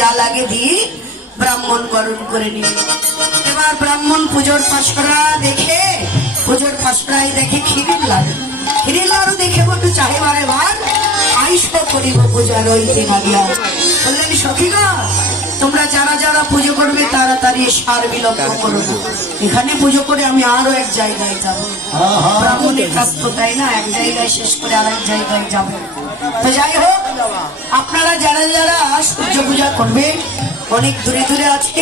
যা লাগে দিয়ে ব্রাহ্মণ বরণ করে নিল। এবার ব্রাহ্মণ পুজোর পাশরা দেখে, পুজোর পাশরাই দেখে ক্ষীরের লাড়ু, ক্ষীরের লাড়ু দেখে বলতো চাহে বারে বার আইস করিব পূজা রইতে নাগিয়া। বললেন সখীরা, তোমরা যারা যারা পুজো করবে তাড়াতাড়ি সার বিলম্ব করো না, এখানে পুজো করে আমি আরো এক জায়গায় যাবো। ব্রাহ্মণের কাজ তো তাই না, এক জায়গায় শেষ করে আর এক জায়গায় যাবো। তো যাই হোক, আপনারা যারা যারা সূর্য পূজা করবে অনেক দূরে দূরে আছে,